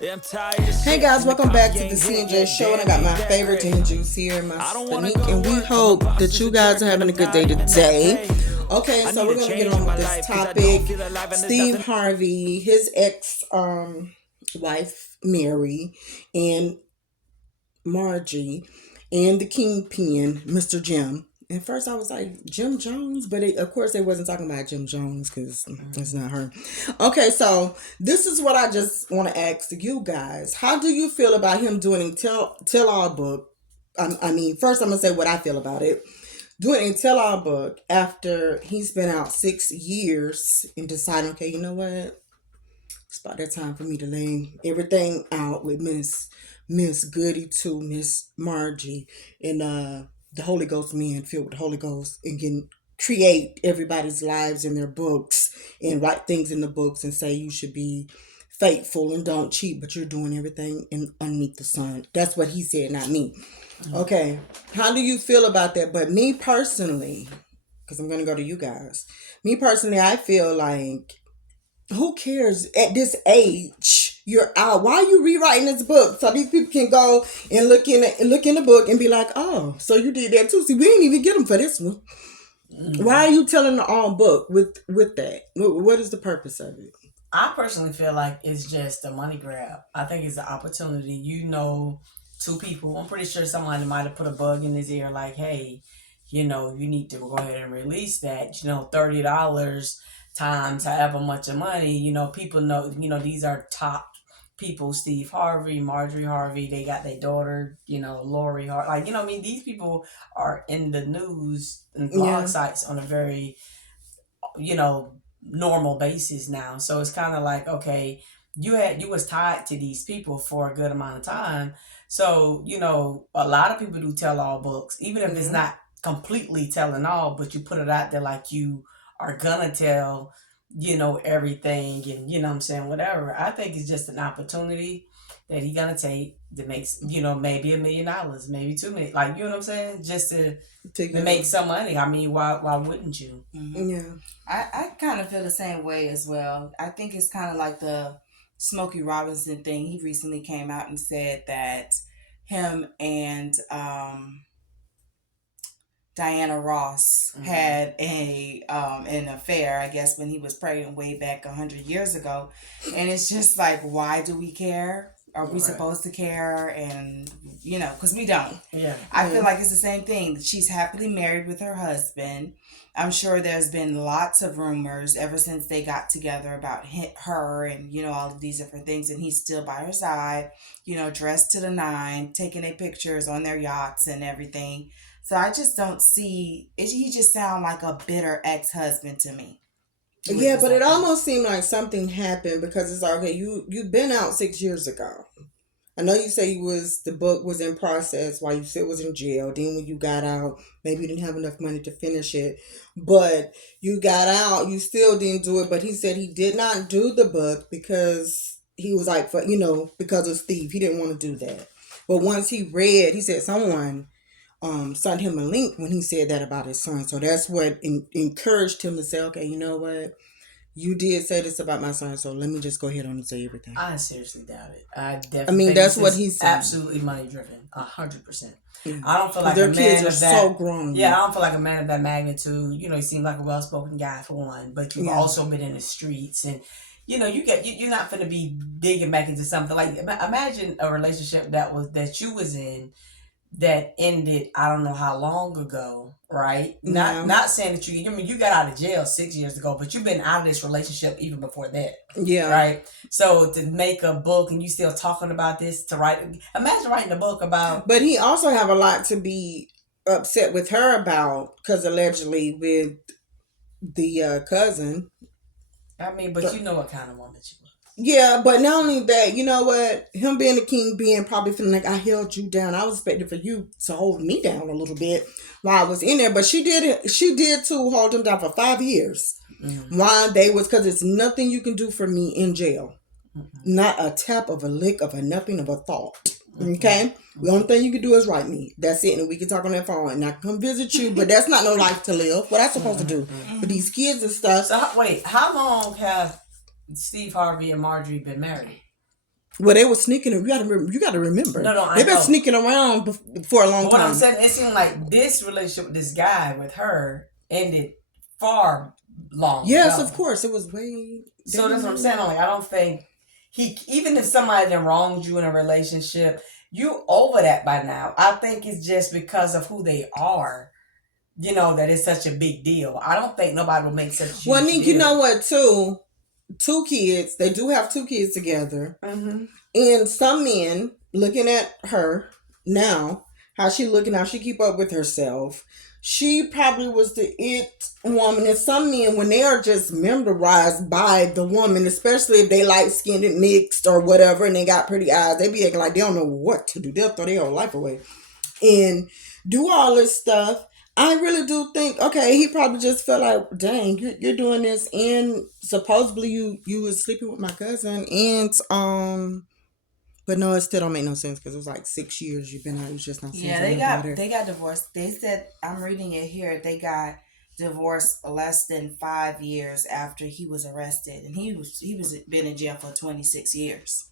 Hey guys, welcome back to the CNJ show, and I got my favorite gin juice here, my Spanique, and we hope that you guys are having a good day today. Okay, so we're gonna get on with this topic. Steve Harvey, his ex wife Mary, and Margie, and the kingpin, Mr. Jim. At first, I was like Jim Jones, but of course, they wasn't talking about Jim Jones because it's not her. Okay, so this is what I just want to ask you guys: how do you feel about him doing a tell all book? I mean, first I'm gonna say what I feel about it. Doing a tell all book after he's been out 6 years and deciding, okay, you know what? It's about that time for me to lay everything out with Miss Goody to Miss Margie and the Holy Ghost men filled with the Holy Ghost and can create everybody's lives in their books and write things in the books and say you should be faithful and don't cheat, but you're doing everything underneath the sun. That's what he said, not me. Okay, how do you feel about that? But me personally, because I'm gonna go to you guys. Me personally, I feel like who cares at this age? You're out. Why are you rewriting this book so these people can go and look in the book and be like, oh, so you did that too? See, we didn't even get them for this one. Why are you telling the all book with that? What is the purpose of it? I personally feel like it's just a money grab. I think it's an opportunity. Two people. I'm pretty sure someone might have put a bug in his ear, like, hey, you need to go ahead and release that. $30 times however much of money. People know. These are top people: Steve Harvey, Marjorie Harvey. They got their daughter. Lori Harvey. These people are in the news and blog sites on a very, normal basis now. So it's kind of like, okay, you was tied to these people for a good amount of time. So, a lot of people do tell all books, even if it's not completely telling all, but you put it out there like you are gonna tell, everything, and what I'm saying, whatever. I think it's just an opportunity that he gonna take that makes, maybe $1 million, maybe 2 million, like, what I'm saying, just to make some money. I mean, why wouldn't you? Mm-hmm. Yeah, I kind of feel the same way as well. I think it's kind of like the Smokey Robinson thing. He recently came out and said that him and Diana Ross had an affair, I guess, when he was pregnant way back 100 years ago. And it's just like, why do we care? Are we supposed to care? And, because we don't. Yeah. I feel like it's the same thing. She's happily married with her husband. I'm sure there's been lots of rumors ever since they got together about her and, all of these different things. And he's still by her side, dressed to the nine, taking their pictures on their yachts and everything. So I just don't see it. He just sounds like a bitter ex-husband to me. Yeah, but it almost seemed like something happened because it's like, okay, you've been out 6 years ago. I know you say the book was in process while you still was in jail. Then when you got out, maybe you didn't have enough money to finish it. But you got out, you still didn't do it. But he said he did not do the book because he was like, because of Steve. He didn't want to do that. But once he read, he said someone sent him a link when he said that about his son. So that's what encouraged him to say, okay, you know what? You did say this about my son, so let me just go ahead on and say everything. I seriously doubt it. I definitely think that's what he said. Absolutely money driven, 100%. I don't feel like their kids are so grown. Yeah, I don't feel like a man of that magnitude. He seems like a well-spoken guy for one, but you've also been in the streets, and you're not going to be digging back into something like. Imagine a relationship that you was in that ended, I don't know how long ago, right? Not saying that you got out of jail 6 years ago, but you've been out of this relationship even before that. Yeah. Right? So to make a book and you still talking about this, imagine writing a book about. But he also have a lot to be upset with her about, because allegedly with the cousin. I mean, but you know what kind of woman she was. Yeah, but not only that, you know what? Him being the king, being probably feeling like I held you down. I was expecting for you to hold me down a little bit while I was in there, but she did too, hold him down for 5 years. Why because it's nothing you can do for me in jail. Not a tap of a lick of a nothing of a thought. Okay? The only thing you can do is write me. That's it. And we can talk on that phone and I can come visit you, but that's not no life to live. What I supposed to do for these kids and stuff. So wait, how long have Steve Harvey and Marjorie been married? Well, they were sneaking. You got to remember. No, they've been sneaking around for a long time. What I'm saying, it seemed like this relationship with this guy with her ended far long. Yes, of course, it was way. So that's what I'm saying. Like, I don't think even if somebody done wronged you in a relationship, you over that by now. I think it's just because of who they are. That it's such a big deal. I don't think nobody will make such a huge Well, Nick, deal. you know what, too? 2 kids. They do have 2 kids together. Mm-hmm. And some men, looking at her now, how she looking, how she keep up with herself, she probably was the it woman. And some men, when they are just memorized by the woman, especially if they light-skinned and mixed or whatever, and they got pretty eyes, they be acting like they don't know what to do. They'll throw their whole life away and do all this stuff. I really do think, okay, he probably just felt like, dang, you're doing this, and supposedly you was sleeping with my cousin, and but no, it still don't make no sense because it was like 6 years you've been out. You just not seeing. Yeah, they got divorced. They said, I'm reading it here. They got divorced less than 5 years after he was arrested, and he was been in jail for 26 years.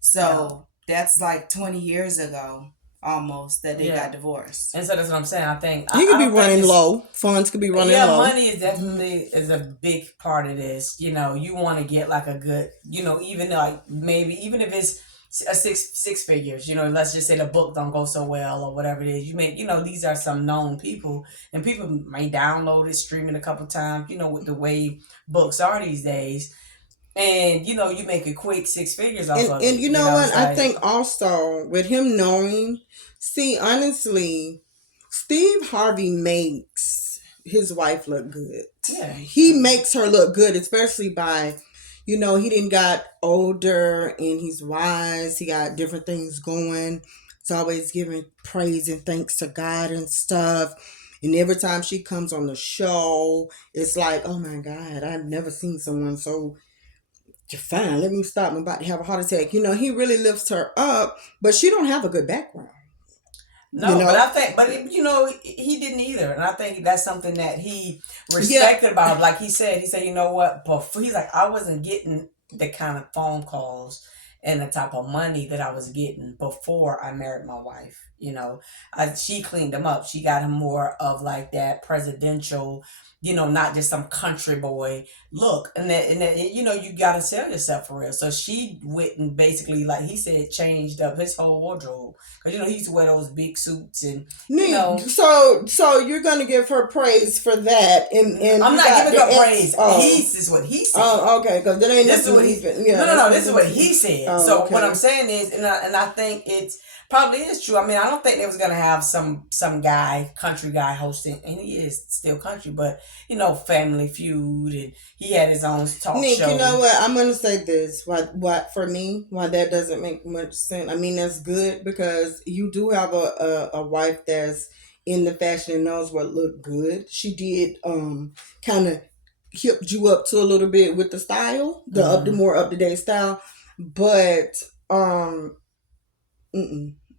So that's like 20 years ago. Almost that they got divorced, and so that's what I'm saying. I think he could be running low. Funds could be running low. Yeah, money is definitely is a big part of this. You want to get like a good, even like maybe even if it's a six figures. Let's just say the book don't go so well or whatever it is. You may, these are some known people, and people may download it, stream it a couple times. With the way books are these days. And you make a quick 6 figures off of it. And you know what? I think also with him knowing, honestly, Steve Harvey makes his wife look good. Yeah. He makes her look good, especially by, he didn't got older and he's wise. He got different things going. He's always giving praise and thanks to God and stuff. And every time she comes on the show, it's like, oh my God, I've never seen someone so fine. Let me stop. I'm about to have a heart attack. He really lifts her up, but she don't have a good background. No, but I think, he didn't either, and I think that's something that he respected about. Like he said, you know what? Before, he's like, I wasn't getting the kind of phone calls and the type of money that I was getting before I married my wife. She cleaned him up. She got him more of like that presidential, not just some country boy look. And that you got to sell yourself for real. So she went and basically, like he said, changed up his whole wardrobe. Because, he used to wear those big suits and, So you're going to give her praise for that. And I'm not giving her praise. This is what he said. Oh, okay. Because that ain't this is what No. This is what he said. So okay. What I'm saying is, and I think it's probably is true. I mean, I don't think they was going to have some guy, country guy hosting, and he is still country, but, Family Feud, and he had his own talk Nick, show. you know what? I'm going to say this. What for me, why that doesn't make much sense. I mean, that's good because you do have a wife that's in the fashion and knows what look good. She did kind of hipped you up to a little bit with the style, the more up to date style, but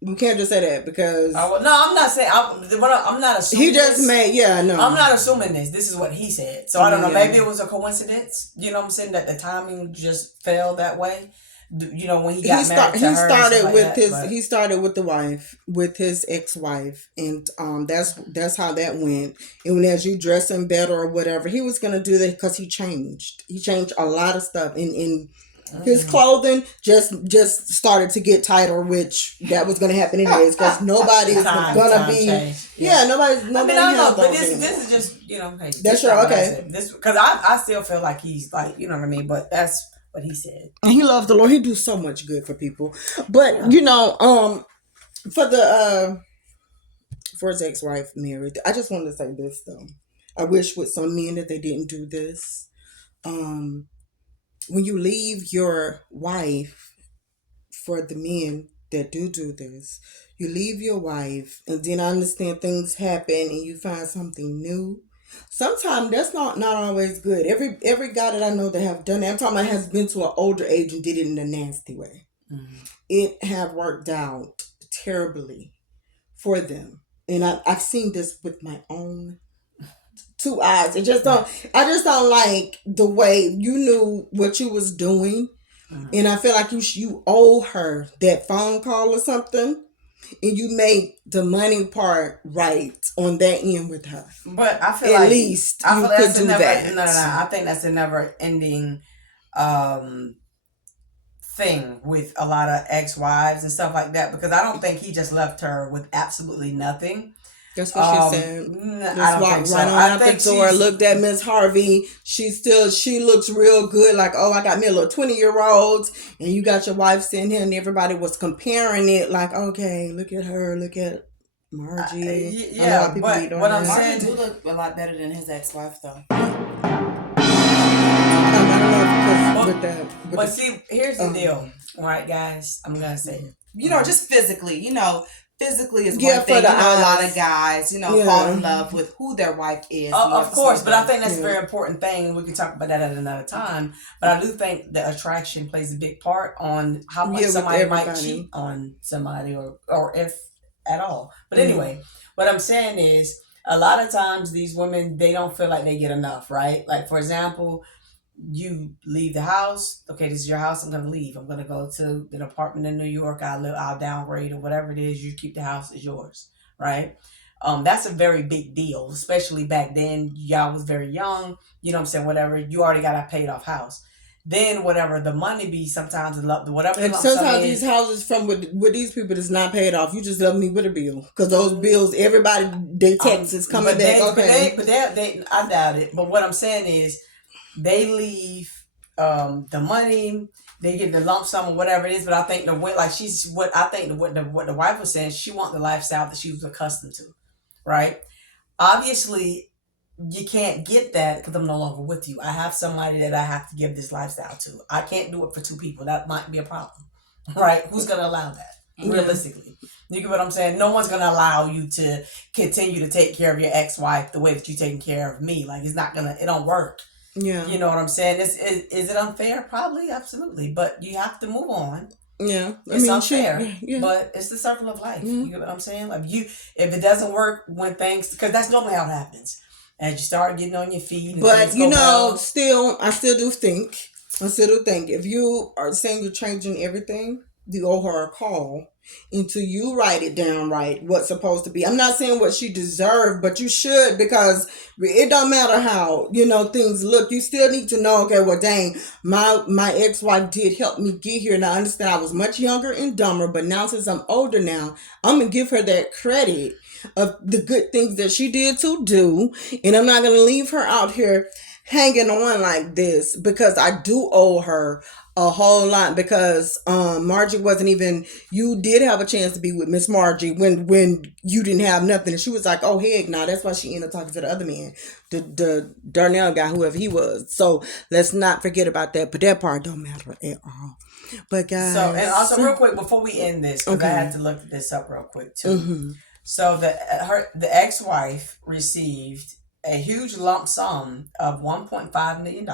you can't just say that because no, I'm not saying I'm not assuming. He just made I'm not assuming this. This is what he said. So I don't know. Maybe it was a coincidence. You know what I'm saying? That the timing just fell that way. When he got married to her. He started with the wife, with his ex-wife, and that's how that went. And when as you dress him better or whatever, he was gonna do that because he changed. He changed a lot of stuff in his clothing just started to get tighter, which that was going to happen anyways because nobody is going to be change. Nobody. I mean, I don't know, but this is just hey, that's right. Okay, this because I still feel like he's like what I mean, but that's what he said. And he loves the Lord. He do so much good for people, but for his ex-wife Mary, I just wanted to say this though. I wish with some men that they didn't do this. When you leave your wife, for the men that do this, you leave your wife, and then I understand things happen, and you find something new. Sometimes that's not always good. Every guy that I know that have done that, I'm talking about has been to an older age and did it in a nasty way. Mm-hmm. It have worked out terribly for them, and I've seen this with my own 2 eyes. I just don't like the way you knew what you was doing And I feel like you owe her that phone call or something, and you make the money part right on that end with her. But I feel At like least you could do that. No. I think that's a never ending thing with a lot of ex-wives and stuff like that, because I don't think he just left her with absolutely nothing. That's what she said. Just walked right on out the door, looked at Miss Harvey. She looks real good. Like, oh, I got me a little 20-year-old, and you got your wife sitting here, and everybody was comparing it. Like, okay, look at her, look at Margie. Yeah, but what I'm saying, Margie do look a lot better than his ex-wife, though. But see, here's the deal, all right, guys. I'm gonna say, just physically, physically is one thing. A lot of guys, fall in love with who their wife is. Of course, but I think that's a very important thing. We can talk about that at another time. But I do think the attraction plays a big part on how much somebody might cheat on somebody, or if at all. But anyway, what I'm saying is, a lot of times these women, they don't feel like they get enough, right? Like, for example, you leave the house. Okay, this is your house. I'm gonna leave. I'm gonna go to an apartment in New York. I'll downgrade or whatever it is. You keep the house. It's yours, right? That's a very big deal, especially back then. Y'all was very young. You know what I'm saying? Whatever. You already got a paid off house. Then whatever the money be, sometimes whatever. And sometimes these houses from with these people that's not paid off, you just left me with a bill, because those bills, everybody, their taxes coming back. But they, I doubt it. But what I'm saying is, they leave the money, they get the lump sum or whatever it is. But I think what the wife was saying, she want the lifestyle that she was accustomed to, right? Obviously, you can't get that because I'm no longer with you. I have somebody that I have to give this lifestyle to. I can't do it for two people. That might be a problem, right? Who's gonna allow that? Realistically, you get what I'm saying? No one's gonna allow you to continue to take care of your ex-wife the way that you're taking care of me. Like, it don't work. Yeah. You know what I'm saying? Is it unfair? Probably, absolutely. But you have to move on. Yeah. It's unfair, but it's the circle of life. You get what I'm saying? Like, if it doesn't work when because that's normally how it happens. As you start getting on your feet. But, I still do think if you are saying you're changing everything, you owe her a call until you write it down right, what's supposed to be. I'm not saying what she deserved, but you should, because it don't matter how, things look. You still need to know, okay, well, dang, my ex-wife did help me get here. Now, I understand I was much younger and dumber, but now since I'm older now, I'm going to give her that credit of the good things that she did to do. And I'm not going to leave her out here hanging on like this, because I do owe her a whole lot, because Margie wasn't even, you did have a chance to be with Miss Margie when you didn't have nothing, and she was like, oh heck no. That's why she ended up talking to the other man, the Darnell guy, whoever he was. So let's not forget about that, but that part don't matter at all. But guys, so, and also real quick before we end this, because I had to look this up real quick too. So the ex-wife received a huge lump sum of $1.5 million.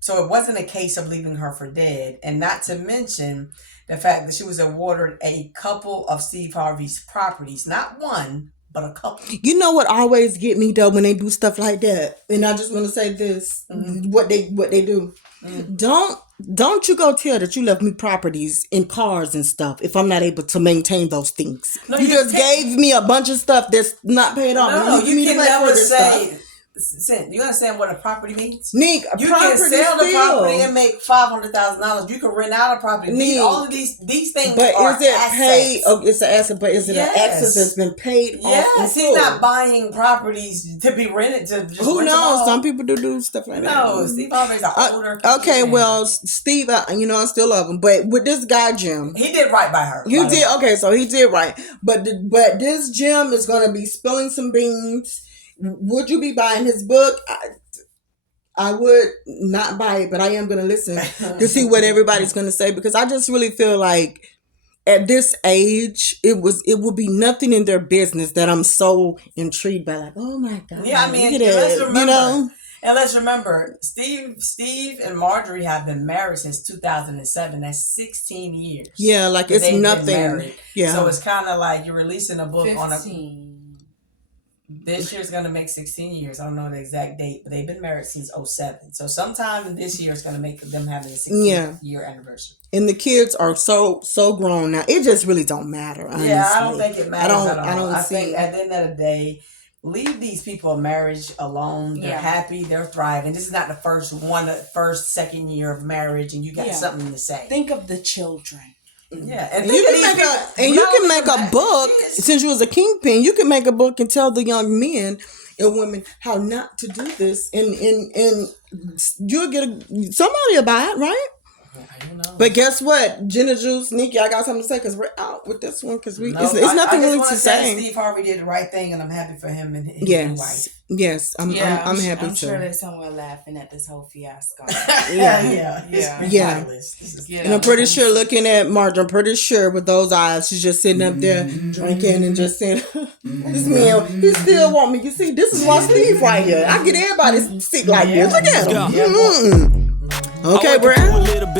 So it wasn't a case of leaving her for dead, and not to mention the fact that she was awarded a couple of Steve Harvey's properties, not one, but a couple. You know what always get me though when they do stuff like that, and I just want to say this: what they do. Don't you go tell that you left me properties in cars and stuff if I'm not able to maintain those things. No, you just gave me a bunch of stuff that's not paid off. No, you can never say. You understand what a property means? Nick, you can sell the property and make $500,000. You can rent out a property. Nick, all of these things but are is it assets. paid? Oh, it's an asset, but is it an asset that's been paid off? Yes, he's not buying properties to be rented to. Just who knows? Some people do stuff like that. No, Steve Harvey's an older. Okay, well, Steve, I still love him, but with this guy Jim, he did right by her. He did okay, so he did right, but this Jim is going to be spilling some beans. Would you be buying his book? I would not buy it, but I am going to listen to see what everybody's going to say, because I just really feel like at this age, it would be nothing in their business that I'm so intrigued by. Like, oh my God. Yeah, I mean, let's remember, Steve and Marjorie have been married since 2007. That's 16 years. Yeah, like it's nothing. Yeah. So it's kind of like you're releasing a book 15. This year's gonna make 16 years. I don't know the exact date, but they've been married since 07. So sometime this year is gonna make them having a 16 year anniversary. And the kids are so grown now. It just really don't matter. Honestly. Yeah, I don't think it matters at all. I don't see. Think at the end of the day, leave these people a marriage alone. They're happy. They're thriving. This is not the second year of marriage, and you got something to say. Think of the children. Yeah, and you can make a book. Since you was a kingpin, you can make a book and tell the young men and women how not to do this, and you'll get somebody will buy it, right? But guess what, Jenna Juice, Nikki, I got something to say because we're out with this one because it's nothing really to say. Steve Harvey did the right thing, and I'm happy for him and his new wife. Yes, I'm happy I'm too. sure they're somewhere laughing at this whole fiasco. Yeah. And I'm pretty sure looking at Marjorie, I'm pretty sure with those eyes, she's just sitting up there drinking and just saying, "This man, he still want me." You see, this is why Steve right here. I get everybody sick like this. Look at him. Okay, Brad.